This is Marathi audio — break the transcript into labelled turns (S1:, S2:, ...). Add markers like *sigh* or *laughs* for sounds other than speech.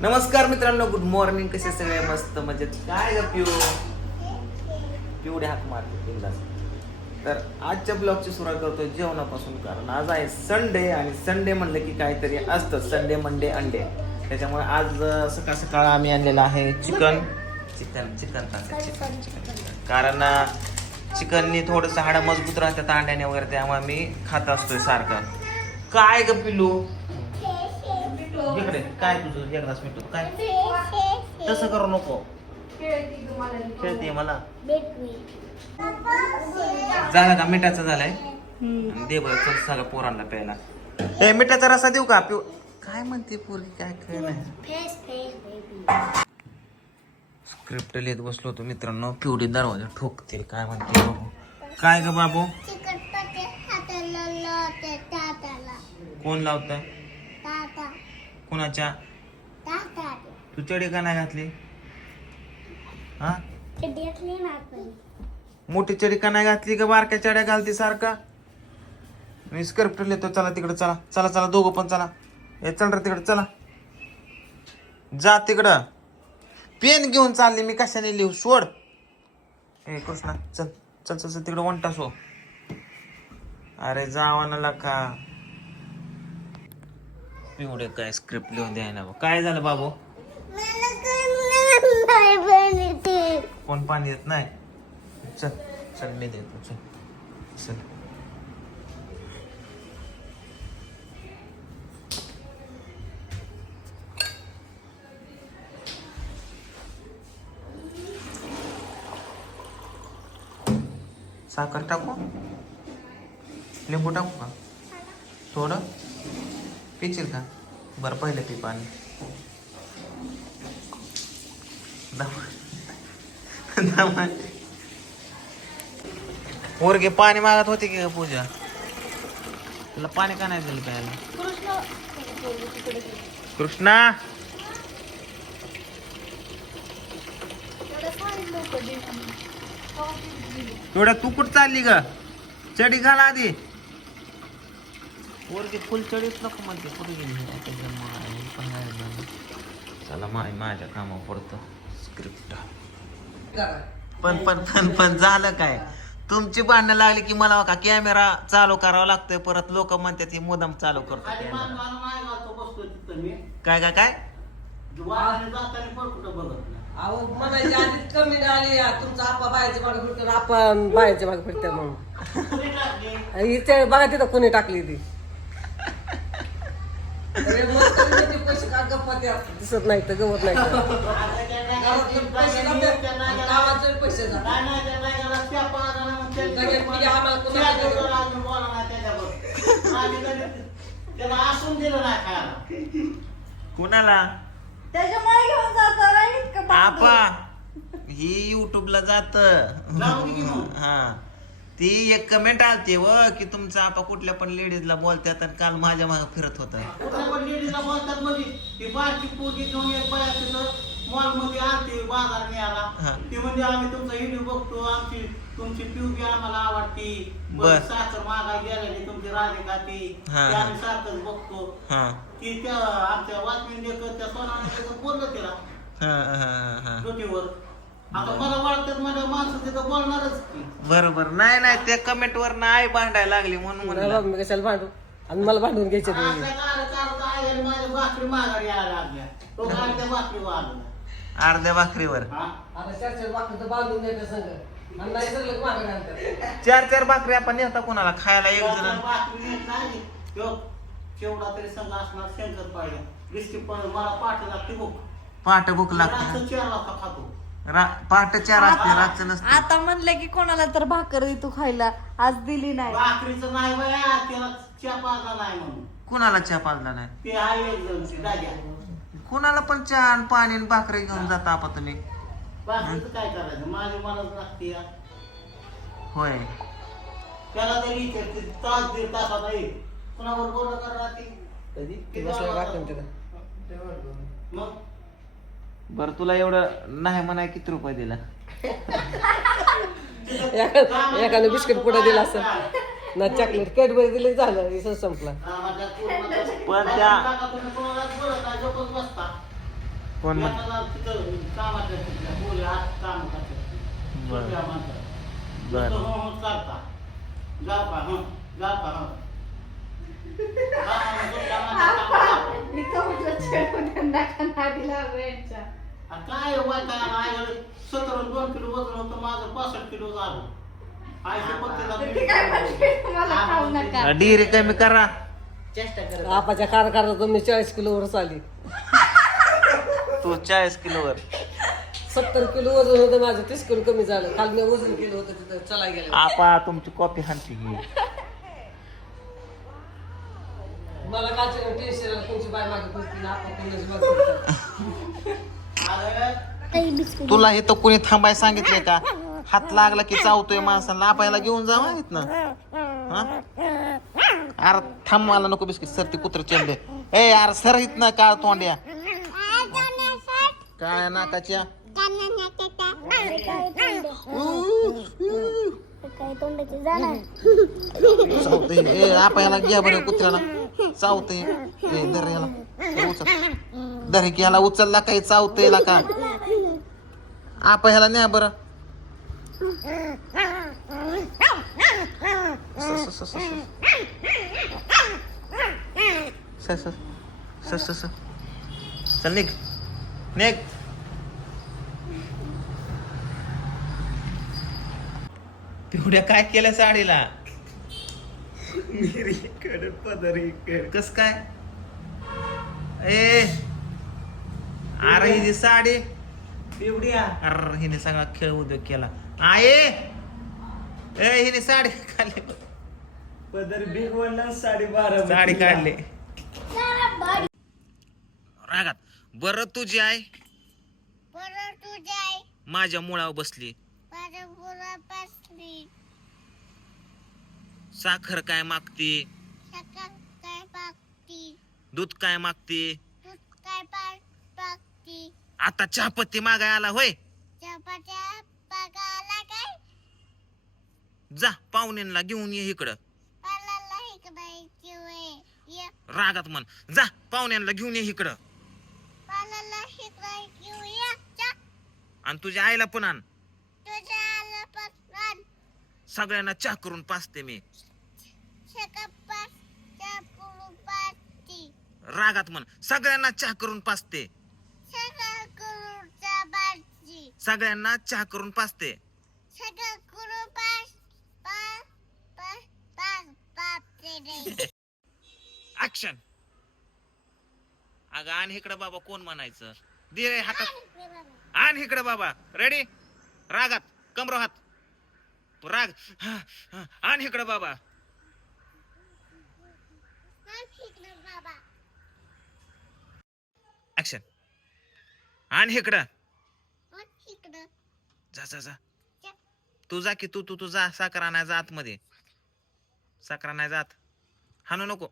S1: नमस्कार मित्रांनो गुड मॉर्निंग कसे सगळे? मस्त मजेत. काय ग पिऊ? पिवडे हाक मारते बिंदास तर आजच्या ब्लॉगची सुरुवात करतोय जेवणापासून कारण आज आहे संडे आणि संडे म्हणलं की काहीतरी असतं. संडे मंडे अंडे त्याच्यामुळे आज सकाळ सकाळ आम्ही आणलेलं आहे chicken. Chicken chicken chicken. Chicken? कारण चिकननी थोडंसं हाडं मजबूत राहतात अंड्याने वगैरे त्यामुळे मी खात असतोय सारखं. काय ग पिलू? इकडे काय तुझं? एकदाच मिठू काय? तसं करू नको. खेळते मला. झालं का? मिठाचं झालंय? दे बरं चल सगळं पोरांना प्यायला. ए मिठाचा रसा देऊ का? पिऊ. काय म्हणते पोरगी? काय खेळ नाही स्क्रिप्ट लिहित बसलो होतो मित्रांनो. पिवडी दरवाजा ठोकते. काय म्हणते बाबू? काय ग बाबू? कोण लावतंय? कोणाच्या? तू चडी का नाही घातली? हा? मोठी चडी का नाही घातली का बारक्या चड्या घालती सारखा? मी स्क्रिप्ट लिहितो चला तिकडे चला. चला चला दोघं पण चला. हे चल रे तिकडे चला. जा तिकडं. पेन घेऊन चालली मी कशाने लिहू? सोड. ए कृष्णा चल चल चल चल तिकडं वंटा सो अरे जावा ना का एवढे काय स्क्रिप्ट लिहून द्यायला बा. काय झालं बाबू? कोण पाणी देत नाही? चल चल मी देतो चल. चल. साखर टाकू? लिंबू टाकू का? थोडं? पिशील का? बरं पहिलं पी पाणी. पोरगे पाणी मागत होते की ग पूजा? तुला पाणी का नाही दिलं प्यायला? कृष्णा एवढ्या तू कुठं चालली ग? चडी घाला आधी. पोरगी फुल चढीच नको म्हणते. कुठे गेली त्याच्या माय पण नाही झालं. चला माय माझ्या कामावर पडतो. स्क्रिप्ट पण पण पण पण झालं काय? तुमची भांडणं लागली की मला का कॅमेरा चालू करावा लागतोय? परत लोक म्हणतात ही मुदम चालू करतो. काय काय काय?
S2: कमी आली या, तुमचा आपा बाहेरच्या मागे फिरतो आपण बाहेरच्या मागे फिरते म्हणून. इथे बघा तिथं कोणी टाकली ती अरे मग तरी त्याचे पैसे का गप्पा त्या दिसत नाही तर गवत नाही कोणाला
S1: आपा. ही युट्यूबला जात. हा. ती एक कमेंट आलती व की तुमचा आपा कुठल्या पण लेडीजला बोलतात आणि काल माझ्या मागे फिरत होत.
S3: मॉलमध्ये आलते बाजार न्यायला.
S1: हा.
S3: ती म्हणजे आम्ही तुमचा व्हिडिओ बघतो आमची तुमची पिवगी आम्हाला आवडती.
S1: बर.
S3: बरं, साखर मागाय गेलेली तुमची राधिका ती
S1: हा,
S3: ती
S1: हा.
S3: आम्ही सारखंच बघतो.
S1: हा.
S3: ती त्या आमच्या वाचमीन त्या सोनाने बोललं तिला.
S1: हा हा हा
S3: आता मला वाटतं माझ्या माणसं तिथं बोलणारच की.
S1: बरोबर. नाही नाही त्या कमेंट वर नाही भांडायला लागली म्हणून
S2: नाही
S1: म्हणलं.
S2: बाबा, मी कशाला भांडू? आणि मला भांडून घ्यायचे
S3: माझ्या भाकरी माघारी यायला लागल्या. तो काय त्या भाकरी वाढला
S1: अर्ध्या भाकरीवर.
S3: हा?
S2: आता चार चार बाकी तर बांधून द्यायचं संग. आणि नाही मागे
S1: चार चार भाकरी आपण नेता कोणाला? खायला एक जण.
S3: भाकरी नेत नाही. तो केवढा तरी संघ असणार शंकर पाहिजे दिसती पण मला पाठ लागते भूक.
S1: पहाट भूक लागते.
S3: खातो.
S1: पहाटे चार असते रातचं नसते.
S4: आता म्हणलं की कोणाला तर भाकर दे तू खायला. आज दिली नाही.
S3: भाकरीचं नाही बाया त्याला चहा पाजला नाही म्हणून.
S1: कुणाला चहा पाजला नाही?
S3: ते आहे एक जण ते राजा.
S1: कुणाला पण चहा आणि पाणी आणि भाकरी घेऊन जाता आपा तुम्ही.
S3: भाकरीचं काय करायचं? लागते या.
S1: होय.
S3: त्याला तरी विचारते तास दीड तासात येईल कुणावर बोलणं करणार ती
S2: कधी
S3: मग?
S1: बर तुला एवढं नाही म्हणाय किती रुपये दिला? *laughs*
S2: एखादं बिस्किट कुठं दिला असं. ना चॉकलेट कॅडबरी दिली झालं इथं संपला.
S1: पण त्या कोण म्हण बरं. बरं. *laughs*
S3: किलो किलो
S1: डिरी कमी करा.
S2: आपाच्या कारकारात तुम्ही चाळीस किलोवर चाली
S1: तू चाळीस किलोवर.
S2: सत्तर किलो वजन होतं माझं तीस किलो कमी झालं. काल मी वजन केलं होतं तिथं चला गेलं.
S1: आपा तुमची कॉपी हानती
S2: मला काय टेन्शन तुमची बाय मागे आपण.
S1: तुला हे तर कुणी थांबाय सांगितले का? हात लागला की चावतोय माणसाला. आपायला घेऊन जा माहीत ना हा? अरे थांब मला नको बिस्किट. सर ती कुत्र चेंबे ए यार सर हित ना काळ तोंड्या. काळ्या नाकाच्या. आपायला घ्या बरं कुत्र्याला. चावते. दर याला उचलला काही चावते का? आप ह्याला न्या बरं. चल निघ. पिवड्या काय केलं साडीला? कस काय? ए अरे ही जी साडी.
S3: पिवड्या
S1: अरे हिने सगळा खेळ उद्योग केला. आये ए हिने साडी खाल्ली
S5: पदर बिग वनला साडेबारा
S1: साडी काढली. रागात. बर तुझी आई?
S6: बरं तुझ्या
S1: माझ्या मुळावर बसली.
S6: माझ्या मुलापासली
S1: साखर काय मागती?
S6: काय
S1: दूध काय मागती?
S6: दूध काय
S1: आता चहापत्ती मागाय आला होय.
S6: काय?
S1: जा पाहुण्यांना घेऊन ये इकडं.
S6: पालाला हिकडायची वे ये.
S1: रागात म्हण. जा पाहुण्यांना घेऊन ये इकडं.
S6: पालाला हिकडायची
S1: आणि तुझ्या आईला पण आण.
S6: तुझ्या आला पसरान
S1: सगळ्यांना चहा करून पाचते मी
S6: सकाळ पास च्या पुरू पासती
S1: रागात म्हण. सगळ्यांना चहा करून पाचते सगळ्यांना चहा करून पाचते ऍक्शन अगं आण इकडं बाबा कोण म्हणायचं? दे रे हातात. आण इकडं बाबा. रेडी रागात. कमरो हात राग. आण इकडं बाबा. ऍक्शन आण
S6: इकडं.
S1: जा जा जा. तू जा की तू तू तू जा. साखर आणाय जा आतमध्ये. साखर आणाय जात हाणू नको.